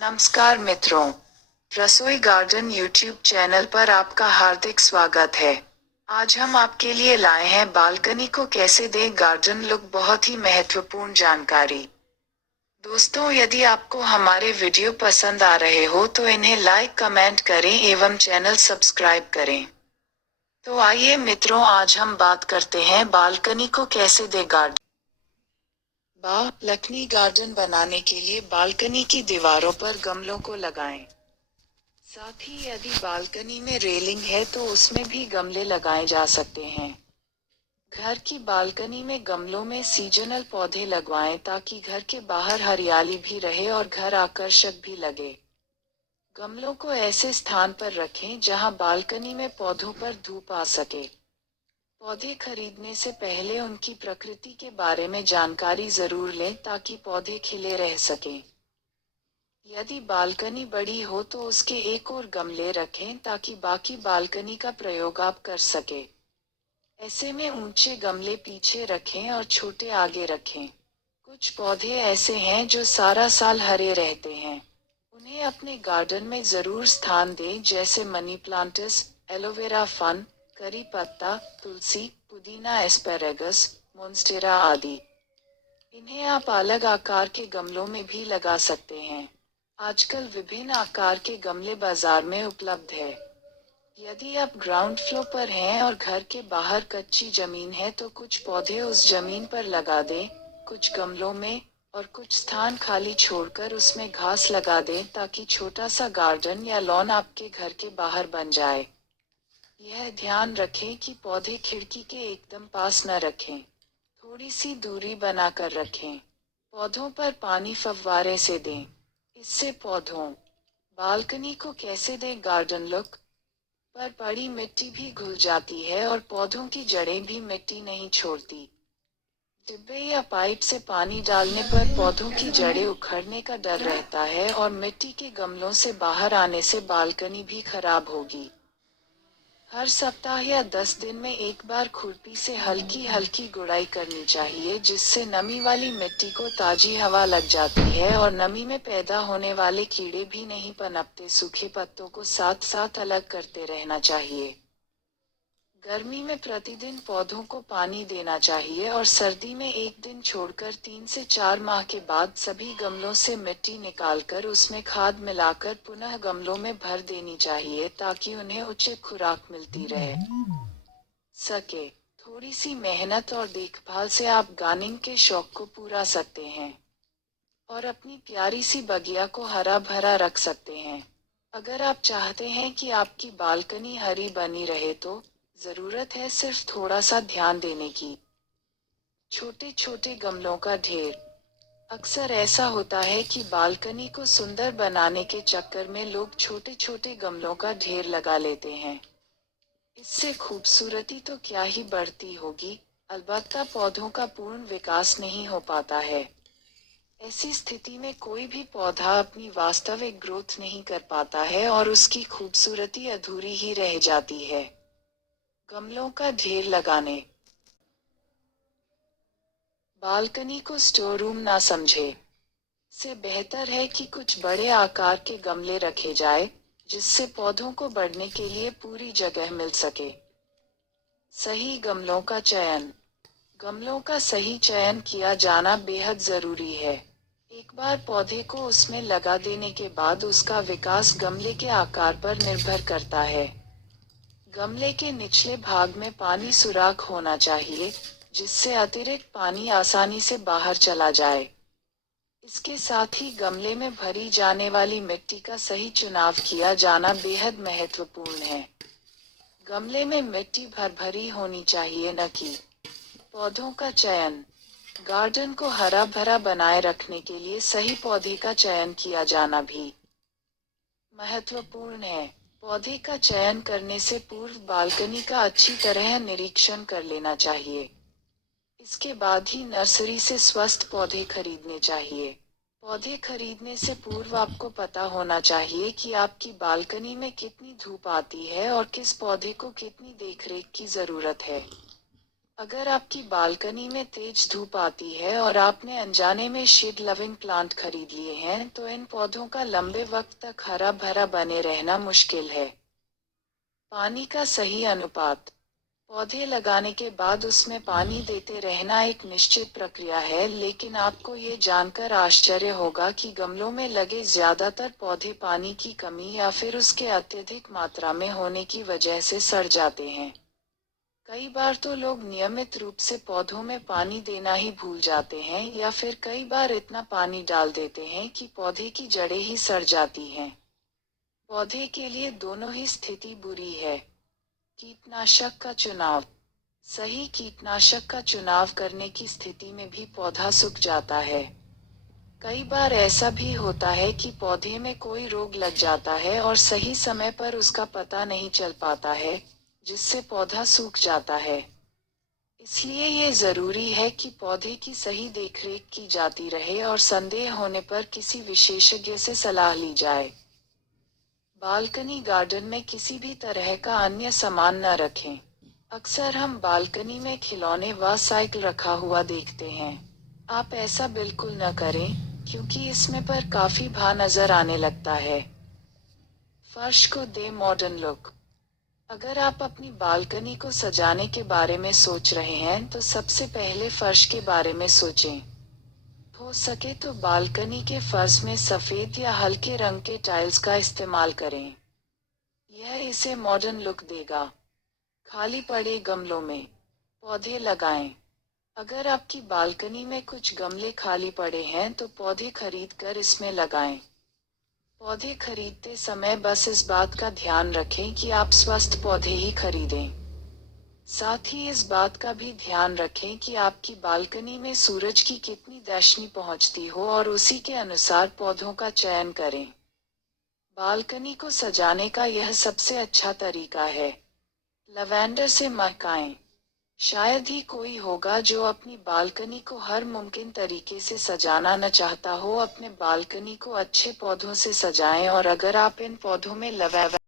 नमस्कार मित्रों, रसोई गार्डन यूट्यूब चैनल पर आपका हार्दिक स्वागत है। आज हम आपके लिए लाए हैं बालकनी को कैसे दें गार्डन लुक, बहुत ही महत्वपूर्ण जानकारी। दोस्तों, यदि आपको हमारे वीडियो पसंद आ रहे हो तो इन्हें लाइक, कमेंट करें एवं चैनल सब्सक्राइब करें। तो आइए मित्रों, आज हम बात करते हैं बालकनी को कैसे दें गार्डन। लकड़ी गार्डन बनाने के लिए बालकनी की दीवारों पर गमलों को लगाएं। साथ ही यदि बालकनी में रेलिंग है तो उसमें भी गमले लगाए जा सकते हैं। घर की बालकनी में गमलों में सीजनल पौधे लगवाएं ताकि घर के बाहर हरियाली भी रहे और घर आकर्षक भी लगे। गमलों को ऐसे स्थान पर रखें जहां बालकनी में पौधों पर धूप आ सके। पौधे खरीदने से पहले उनकी प्रकृति के बारे में जानकारी जरूर लें ताकि पौधे खिले रह सकें। यदि बालकनी बड़ी हो तो उसके एक और गमले रखें ताकि बाकी बालकनी का प्रयोग आप कर सके। ऐसे में ऊंचे गमले पीछे रखें और छोटे आगे रखें। कुछ पौधे ऐसे हैं जो सारा साल हरे रहते हैं। उन्हें अपने गार्डन में जरूर स्थान दें, जैसे मनी प्लांटस, एलोवेरा फन, करी पत्ता, तुलसी, पुदीना, एस्पेरेगस, मोन्स्टेरा आदि। इन्हें आप अलग आकार के गमलों में भी लगा सकते हैं। आजकल विभिन्न आकार के गमले बाजार में उपलब्ध है। यदि आप ग्राउंड फ्लोर पर हैं और घर के बाहर कच्ची जमीन है तो कुछ पौधे उस जमीन पर लगा दें, कुछ गमलों में, और कुछ स्थान खाली छोड़कर उसमें घास लगा दें ताकि छोटा सा गार्डन या लॉन आपके घर के बाहर बन जाए। यह ध्यान रखें कि पौधे खिड़की के एकदम पास न रखें। थोड़ी सी दूरी बनाकर रखें। पौधों पर पानी फव्वारे से दें। इससे पौधों बालकनी को कैसे दें गार्डन लुक पर पड़ी मिट्टी भी घुल जाती है और पौधों की जड़ें भी मिट्टी नहीं छोड़ती। डिब्बे या पाइप से पानी डालने पर पौधों की जड़ें उखड़ने का डर रहता है और मिट्टी के गमलों से बाहर आने से बालकनी भी खराब होगी। हर सप्ताह या 10 दिन में एक बार खुरपी से हल्की हल्की गुड़ाई करनी चाहिए, जिससे नमी वाली मिट्टी को ताजी हवा लग जाती है और नमी में पैदा होने वाले कीड़े भी नहीं पनपते। सूखे पत्तों को साथ साथ अलग करते रहना चाहिए। गर्मी में प्रतिदिन पौधों को पानी देना चाहिए और सर्दी में एक दिन छोड़कर 3 से 4 माह के बाद सभी गमलों से मिट्टी निकालकर उसमें खाद मिलाकर पुनः गमलों में भर देनी चाहिए ताकि उन्हें उचित खुराक मिलती रह सके। थोड़ी सी मेहनत और देखभाल से आप गार्डनिंग के शौक को पूरा सकते हैं और अपनी प्यारी सी बगिया को हरा भरा रख सकते हैं। अगर आप चाहते हैं कि आपकी बालकनी हरी बनी रहे तो जरूरत है सिर्फ थोड़ा सा ध्यान देने की। छोटे छोटे गमलों का ढेर। अक्सर ऐसा होता है कि बालकनी को सुंदर बनाने के चक्कर में लोग छोटे छोटे गमलों का ढेर लगा लेते हैं। इससे खूबसूरती तो क्या ही बढ़ती होगी, अलबत्ता पौधों का पूर्ण विकास नहीं हो पाता है। ऐसी स्थिति में कोई भी पौधा अपनी वास्तविक ग्रोथ नहीं कर पाता है और उसकी खूबसूरती अधूरी ही रह जाती है। गमलों का ढेर लगाने। बालकनी को स्टोर रूम ना समझे। से बेहतर है कि कुछ बड़े आकार के गमले रखे जाए, जिससे पौधों को बढ़ने के लिए पूरी जगह मिल सके। सही गमलों का चयन। गमलों का सही चयन किया जाना बेहद जरूरी है। एक बार पौधे को उसमें लगा देने के बाद उसका विकास गमले के आकार पर निर्भर करता है। गमले के निचले भाग में पानी सुराख होना चाहिए, जिससे अतिरिक्त पानी आसानी से बाहर चला जाए। इसके साथ ही गमले में भरी जाने वाली मिट्टी का सही चुनाव किया जाना बेहद महत्वपूर्ण है। गमले में मिट्टी भरभरी होनी चाहिए, न कि। पौधों का चयन। गार्डन को हरा भरा बनाए रखने के लिए सही पौधे का चयन किया जाना भी महत्वपूर्ण है। पौधे का चयन करने से पूर्व बालकनी का अच्छी तरह निरीक्षण कर लेना चाहिए। इसके बाद ही नर्सरी से स्वस्थ पौधे खरीदने चाहिए। पौधे खरीदने से पूर्व आपको पता होना चाहिए कि आपकी बालकनी में कितनी धूप आती है और किस पौधे को कितनी देखरेख की जरूरत है। अगर आपकी बालकनी में तेज धूप आती है और आपने अनजाने में शेड लविंग प्लांट खरीद लिए हैं, तो इन पौधों का लंबे वक्त तक हरा भरा बने रहना मुश्किल है। पानी का सही अनुपात। पौधे लगाने के बाद उसमें पानी देते रहना एक निश्चित प्रक्रिया है, लेकिन आपको ये जानकर आश्चर्य होगा कि गमलों में लगे ज्यादातर पौधे पानी की कमी या फिर उसके अत्यधिक मात्रा में होने की वजह से सड़ जाते हैं। कई बार तो लोग नियमित रूप से पौधों में पानी देना ही भूल जाते हैं या फिर कई बार इतना पानी डाल देते हैं कि पौधे की जड़ें ही सड़ जाती हैं। पौधे के लिए दोनों ही स्थिति बुरी है। कीटनाशक का चुनाव। सही कीटनाशक का चुनाव करने की स्थिति में भी पौधा सूख जाता है। कई बार ऐसा भी होता है कि पौधे में कोई रोग लग जाता है और सही समय पर उसका पता नहीं चल पाता है, जिससे पौधा सूख जाता है। इसलिए ये जरूरी है कि पौधे की सही देखरेख की जाती रहे और संदेह होने पर किसी विशेषज्ञ से सलाह ली जाए। बालकनी गार्डन में किसी भी तरह का अन्य सामान न रखें। अक्सर हम बालकनी में खिलौने व साइकिल रखा हुआ देखते हैं। आप ऐसा बिल्कुल न करें, क्योंकि इसमें पर काफी भा नजर आने लगता है। फर्श को दे मॉडर्न लुक। अगर आप अपनी बालकनी को सजाने के बारे में सोच रहे हैं तो सबसे पहले फर्श के बारे में सोचें। हो सके तो बालकनी के फर्श में सफेद या हल्के रंग के टाइल्स का इस्तेमाल करें। यह इसे मॉडर्न लुक देगा। खाली पड़े गमलों में पौधे लगाएं। अगर आपकी बालकनी में कुछ गमले खाली पड़े हैं तो पौधे खरीद कर इसमें लगाएं। पौधे खरीदते समय बस इस बात का ध्यान रखें कि आप स्वस्थ पौधे ही खरीदें। साथ ही इस बात का भी ध्यान रखें कि आपकी बालकनी में सूरज की कितनी रोशनी पहुंचती हो और उसी के अनुसार पौधों का चयन करें। बालकनी को सजाने का यह सबसे अच्छा तरीका है। लैवेंडर से महकाएं। शायद ही कोई होगा जो अपनी बालकनी को हर मुमकिन तरीके से सजाना न चाहता हो। अपने बालकनी को अच्छे पौधों से सजाएं और अगर आप इन पौधों में लैवेंडर